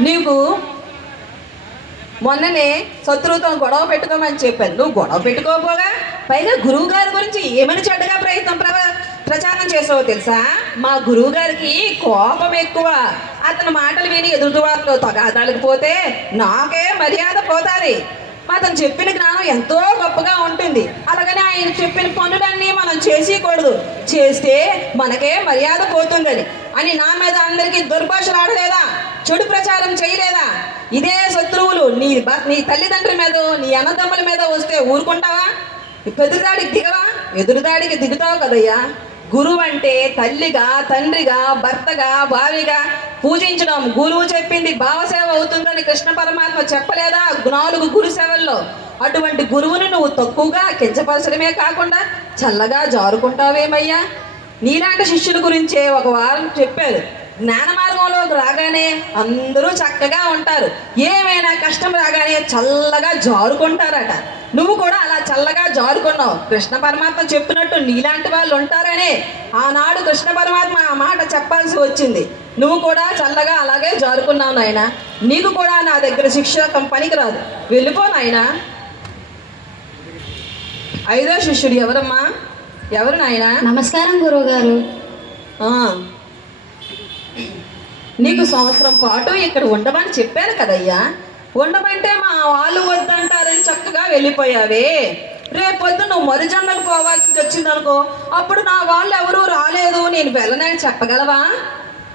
నీకు మొన్ననే శత్రువుతో గొడవ పెట్టుకోమని చెప్పాను. నువ్వు గొడవ పెట్టుకోపోగా పైగా గురువు గారి గురించి ఏమని చెడ్డగా ప్రయత్నం ప్ర ప్రచారం చేసావో తెలుసా? మా గురువు గారికి కోపం ఎక్కువ. అతని మాటలు విని ఎదుటివారితో తగాదాలకు పోతే నాకే మర్యాద పోతాది. అతను చెప్పిన జ్ఞానం ఎంతో గొప్పగా ఉంటుంది. అలాగని ఆయన చెప్పిన పనులన్నీ మనం చేసేయకూడదు. చేస్తే మనకే మర్యాద పోతుందని. అని నా మీద అందరికీ దుర్భాషలు ఆడలేదా చెడు ప్రచారం చేయలేదా? ఇదే శత్రువులు నీ నీ తల్లిదండ్రుల మీద నీ అన్నదమ్ముల మీద వస్తే ఊరుకుంటావా? ఎదురుదాడికి దిగవా? ఎదురుదాడికి దిగుతావు కదయ్యా? గురువు అంటే తల్లిగా తండ్రిగా భర్తగా భావిగా పూజించడం గురువు చెప్పింది భావసేవ అవుతుందని కృష్ణ పరమాత్మ చెప్పలేదా? నాలుగు గురు సేవల్లో. అటువంటి గురువుని నువ్వు తక్కువగా కించపరచడమే కాకుండా చల్లగా జారుకుంటావేమయ్యా? నీలాంటి శిష్యుల గురించే ఒక వారం చెప్పారు. జ్ఞాన మార్గంలోకి రాగానే అందరూ చక్కగా ఉంటారు. ఏమైనా కష్టం రాగానే చల్లగా జారుకుంటారట. నువ్వు కూడా అలా చల్లగా జారుకున్నావు. కృష్ణ పరమాత్మ చెప్పినట్టు నీలాంటి వాళ్ళు ఉంటారనే ఆనాడు కృష్ణ పరమాత్మ ఆ మాట చెప్పాల్సి వచ్చింది. నువ్వు కూడా చల్లగా అలాగే జారుకున్నావు నాయన. నీకు కూడా నా దగ్గర శిక్ష పనికి రాదు వెళ్ళిపో నాయనా. ఐదో శిష్యుడు ఎవరమ్మా? ఎవరు నాయనా? నమస్కారం గురువుగారు. ఆ. నీకు సంవత్సరం పాటు ఇక్కడ ఉండమని చెప్పాను కదయ్యా. ఉండమంటే మా వాళ్ళు వద్దంటారని చక్కగా వెళ్ళిపోయావే. రేపొద్దు నువ్వు మరుజన్మకు పోవాల్సి వచ్చిందనుకో అప్పుడు నా వాళ్ళు ఎవరూ రాలేదు. నేను వెళ్ళనని చెప్పగలవా?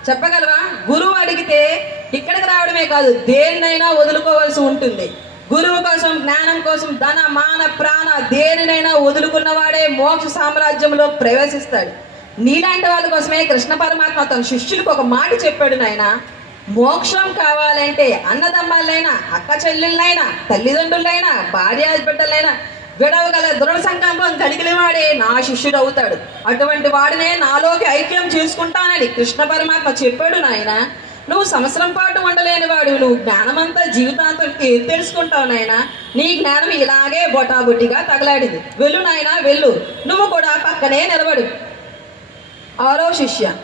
చెప్పగలవా? గురువు అడిగితే ఇక్కడికి రావడమే కాదు దేన్నైనా వదులుకోవాల్సి ఉంటుంది. గురువు కోసం జ్ఞానం కోసం ధన మాన ప్రాణ దేనినైనా వదులుకున్నవాడే మోక్ష సామ్రాజ్యంలో ప్రవేశిస్తాడు. నీలాంటి వాళ్ళ కోసమే కృష్ణ పరమాత్మ తన శిష్యులకు ఒక మాట చెప్పాడు నాయన. మోక్షం కావాలంటే అన్నదమ్మాలైనా అక్క చెల్లెళ్ళైనా తల్లిదండ్రులైనా భార్య బిడ్డలైనా విడవగల దృఢ సంకల్పం కలిగిన వాడే నా శిష్యుడు అవుతాడు. అటువంటి వాడినే నాలోకి ఐక్యం చేసుకుంటానని కృష్ణ పరమాత్మ చెప్పాడు నాయన. నువ్వు సంవత్సరం పాటు ఉండలేని వాడు నువ్వు జ్ఞానమంతా జీవితాంతం తెలుసుకుంటావు నాయన? నీ జ్ఞానం ఇలాగే బొటాబొటిగా తగలాడింది. వెళ్ళు నాయన వెళ్ళు. నువ్వు కూడా పక్కనే నిలబడు. ఆరో శిష్య.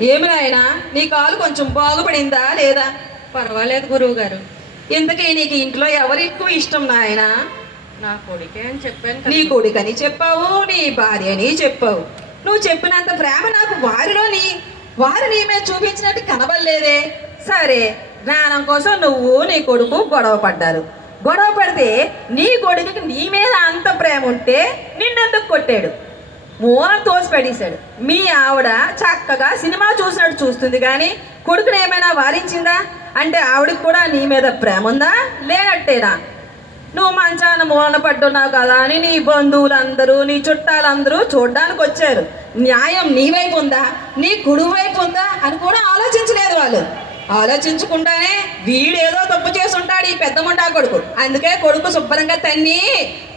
ఏమి నాయనా నీ కాలు కొంచెం బాగుపడిందా లేదా? పర్వాలేదు గురువు గారు ఇంతకీ నీకు ఇంట్లో ఎవరు ఎక్కువ ఇష్టం నాయనా? నా కొడుకే అని చెప్పాను నీ. కొడుకని చెప్పావు నీ భార్య అని చెప్పావు. నువ్వు చెప్పినంత ప్రేమ నాకు వారిలో నీ వారు నీ మీద చూపించినట్టు కనబడలేదే. సరే జ్ఞానం కోసం నువ్వు నీ కొడుకు గొడవ పడ్డారు. గొడవ పడితే నీ కొడుకుకి నీ మీద అంత ప్రేమ ఉంటే నిన్నెందుకు కొట్టాడు? మూలం తోసి పడేశాడు. మీ ఆవిడ చక్కగా సినిమా చూసినట్టు చూస్తుంది కానీ కొడుకుని ఏమైనా వారించిందా? అంటే ఆవిడకి కూడా నీ మీద ప్రేమ ఉందా? లేనట్టేనా? నువ్వు మంచాన మూలన పట్టున్నావు కదా అని నీ బంధువులందరూ నీ చుట్టాలందరూ చూడ్డానికి వచ్చారు. న్యాయం నీ వైపు ఉందా? నీ కుడి వైపు ఉందా? అని కూడా ఆలోచించలేదు వాళ్ళు. ఆలోచించకుండానే వీడేదో తప్పు చేసి ఉంటాడు ఈ పెద్ద ముండా కొడుకు. అందుకే కొడుకు శుభ్రంగా తన్ని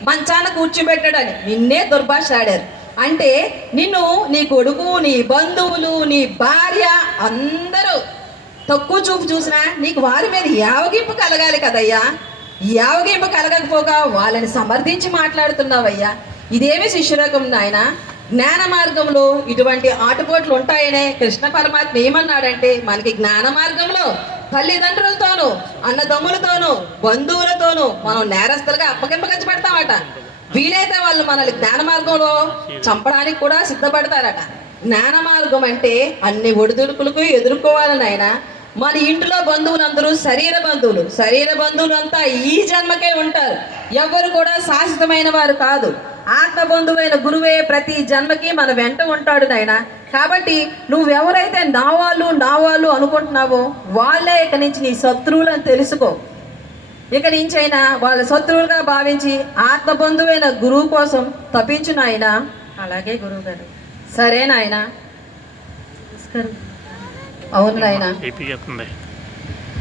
మంచాన కూర్చోబెట్టాడని నిన్నే దుర్భాష ఆడారు అంటే నిన్ను నీ కొడుకు నీ బంధువులు నీ భార్య అందరూ తక్కువ చూపు చూసినా నీకు వారి మీద యావగింపు కలగాలి కదయ్యా. యావగింపు కలగకపోగా వాళ్ళని సమర్థించి మాట్లాడుతున్నావయ్యా. ఇదేమి శిష్యురకం నాయన? జ్ఞాన మార్గంలో ఇటువంటి ఆటుపోట్లు ఉంటాయనే కృష్ణ పరమాత్మ ఏమన్నాడంటే మనకి జ్ఞాన మార్గంలో తల్లిదండ్రులతోనూ అన్నదమ్ములతోనూ బంధువులతోనూ మనం నేరస్తులుగా అప్పగింపగచ్చి పెడతామట వీలైతే వాళ్ళు మనల్ని జ్ఞాన మార్గంలో చంపడానికి కూడా సిద్ధపడతారట. జ్ఞాన మార్గం అంటే అన్ని ఒడిదుడుకులకు ఎదుర్కోవాలని ఆయన మన ఇంటిలో బంధువులందరూ శరీర బంధువులు. శరీర బంధువులు అంతా ఈ జన్మకే ఉంటారు. ఎవరు కూడా శాశ్వతమైన వారు కాదు. ఆత్మ బంధువైన గురువే ప్రతి జన్మకి మన వెంట ఉంటాడు నాయన. కాబట్టి నువ్వెవరైతే నా వాళ్ళు నా వాళ్ళు అనుకుంటున్నావో వాళ్ళే ఇక నుంచి నీ శత్రువులను తెలుసుకో. ఇక నుంచైనా వాళ్ళ శత్రువులుగా భావించి ఆత్మ బంధువైన గురువు కోసం తప్పించు నాయనా. అలాగే గురువు గారు. సరే నాయనా. అవును నాయనా.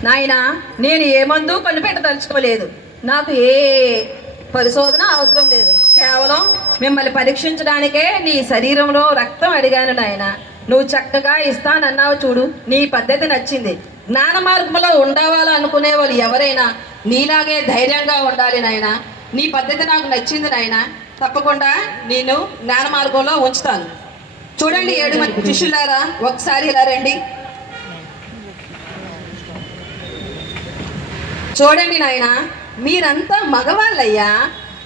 నాయనా నేను ఏ మందు కనిపెట్టదలుచుకోలేదు. నాకు ఏ పరిశోధన అవసరం లేదు. కేవలం మిమ్మల్ని పరీక్షించడానికే నీ శరీరంలో రక్తం అడిగాను నాయన. నువ్వు చక్కగా ఇస్తానన్నావు చూడు నీ పద్ధతి నచ్చింది. జ్ఞాన మార్గంలో ఉండవాలా అనుకునే వాళ్ళు ఎవరైనా నీలాగే ధైర్యంగా ఉండాలి నాయన. నీ పద్ధతి నాకు నచ్చింది నాయన. తప్పకుండా నేను జ్ఞాన మార్గంలో ఉంచుతాను. చూడండి ఏడు మంది శిష్యులారా ఒకసారి ఇలా రండి. చూడండి నాయన మీరంతా మగవాళ్ళయ్యా.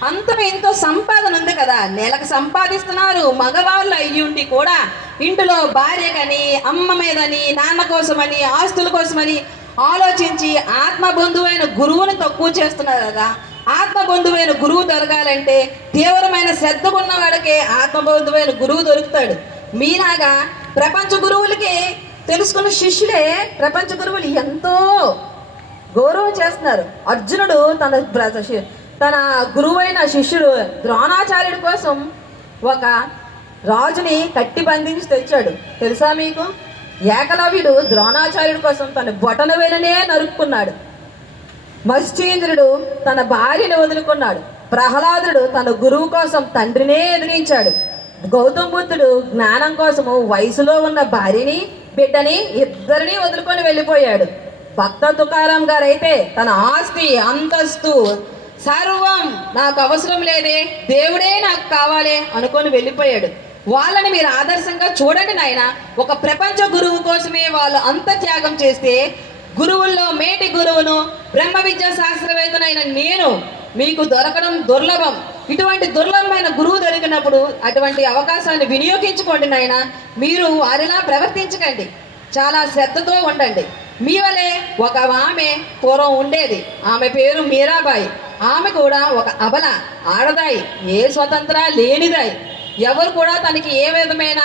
అంత ఎంతో సంపాదన ఉంది కదా. నెలకు సంపాదిస్తున్నారు మగవాళ్ళు అయ్యుండి కూడా ఇంటిలో భార్యకని అమ్మ మీదని నాన్న కోసమని ఆస్తుల కోసమని ఆలోచించి ఆత్మ బంధువైన గురువును తక్కువ చేస్తున్నారు కదా. ఆత్మ బంధువైన గురువు దొరకాలంటే తీవ్రమైన శ్రద్ధ ఉన్నవాడికే ఆత్మ బంధువైన గురువు దొరుకుతాడు. మీలాగా ప్రపంచ గురువులకి తెలుసుకున్న శిష్యులే ప్రపంచ గురువులు ఎంతో గౌరవం చేస్తున్నారు. అర్జునుడు తన తన గురువైన శిష్యుడు ద్రోణాచార్యుడి కోసం ఒక రాజుని కట్టి బంధించి తెచ్చాడు. తెలుసా మీకు? ఏకలవ్యుడు ద్రోణాచార్యుడి కోసం తన బొటన వెననే నరుక్కున్నాడు. మత్స్యేంద్రుడు తన భార్యను వదులుకున్నాడు. ప్రహ్లాదుడు తన గురువు కోసం తండ్రినే ఎదిరించాడు. గౌతమ బుద్ధుడు జ్ఞానం కోసము వయసులో ఉన్న భార్యని బిడ్డని ఇద్దరిని వదులుకొని వెళ్ళిపోయాడు. భక్త తుకారాం గారైతే తన ఆస్తి అంతస్తు సర్వం నాకు అవసరం లేదే దేవుడే నాకు కావాలి అనుకొని వెళ్ళిపోయాడు. వాళ్ళని మీరు ఆదర్శంగా చూడండి నాయన. ఒక ప్రపంచ గురువు కోసమే వాళ్ళు అంత త్యాగం చేస్తే గురువుల్లో మేటి గురువును బ్రహ్మ విద్యా శాస్త్రవేత్తనైన నేను మీకు దొరకడం దుర్లభం. ఇటువంటి దుర్లభమైన గురువు దొరికినప్పుడు అటువంటి అవకాశాన్ని వినియోగించుకోండి నాయన. మీరు వారిలా ప్రవర్తించకండి. చాలా శ్రద్ధతో ఉండండి. మీ వలె ఒక ఆమె పూర్వం ఉండేది. ఆమె పేరు మీరాబాయి. ఆమె కూడా ఒక అబల ఆడదాయి ఏ స్వతంత్ర లేనిదాయి. ఎవరు కూడా తనకి ఏ విధమైన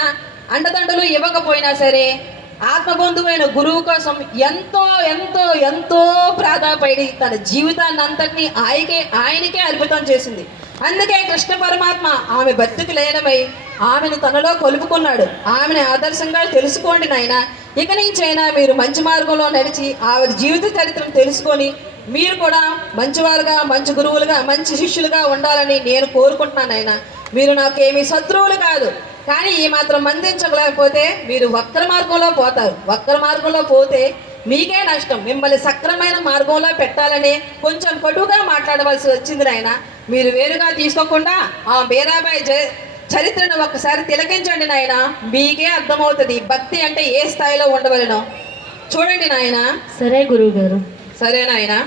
అండదండలు ఇవ్వకపోయినా సరే ఆత్మబంధువైన గురువు కోసం ఎంతో ఎంతో ఎంతో ప్రాధాపడి తన జీవితాన్ని అంతటినీ ఆయనకే ఆయనకే అర్పితం చేసింది. అందుకే కృష్ణ పరమాత్మ ఆమె బతుకు లేనమై ఆమెను తనలో కొలుపుకున్నాడు. ఆమెను ఆదర్శంగా తెలుసుకోండి నాయన. ఇక నుంచైనా మీరు మంచి మార్గంలో నడిచి ఆవిడ జీవిత చరిత్రను తెలుసుకొని మీరు కూడా మంచివారుగా మంచి గురువులుగా మంచి శిష్యులుగా ఉండాలని నేను కోరుకుంటున్నాను ఆయన మీరు నాకేమీ శత్రువులు కాదు. కానీ ఈ మాత్రం మందించలేకపోతే మీరు వక్ర మార్గంలో పోతారు. వక్ర మార్గంలో పోతే మీకే నష్టం. మిమ్మల్ని సక్రమైన మార్గంలో పెట్టాలని కొంచెం కటుగా మాట్లాడవలసి వచ్చింది నాయన. మీరు వేరుగా తీసుకోకుండా ఆ బేరాబాయి చరిత్రను ఒక్కసారి తిలకించండి నాయన. మీకే అర్థమవుతుంది. భక్తి అంటే ఏ స్థాయిలో ఉండవలనో. చూడండి నాయన. సరే గురువు గారు సరే నాయనా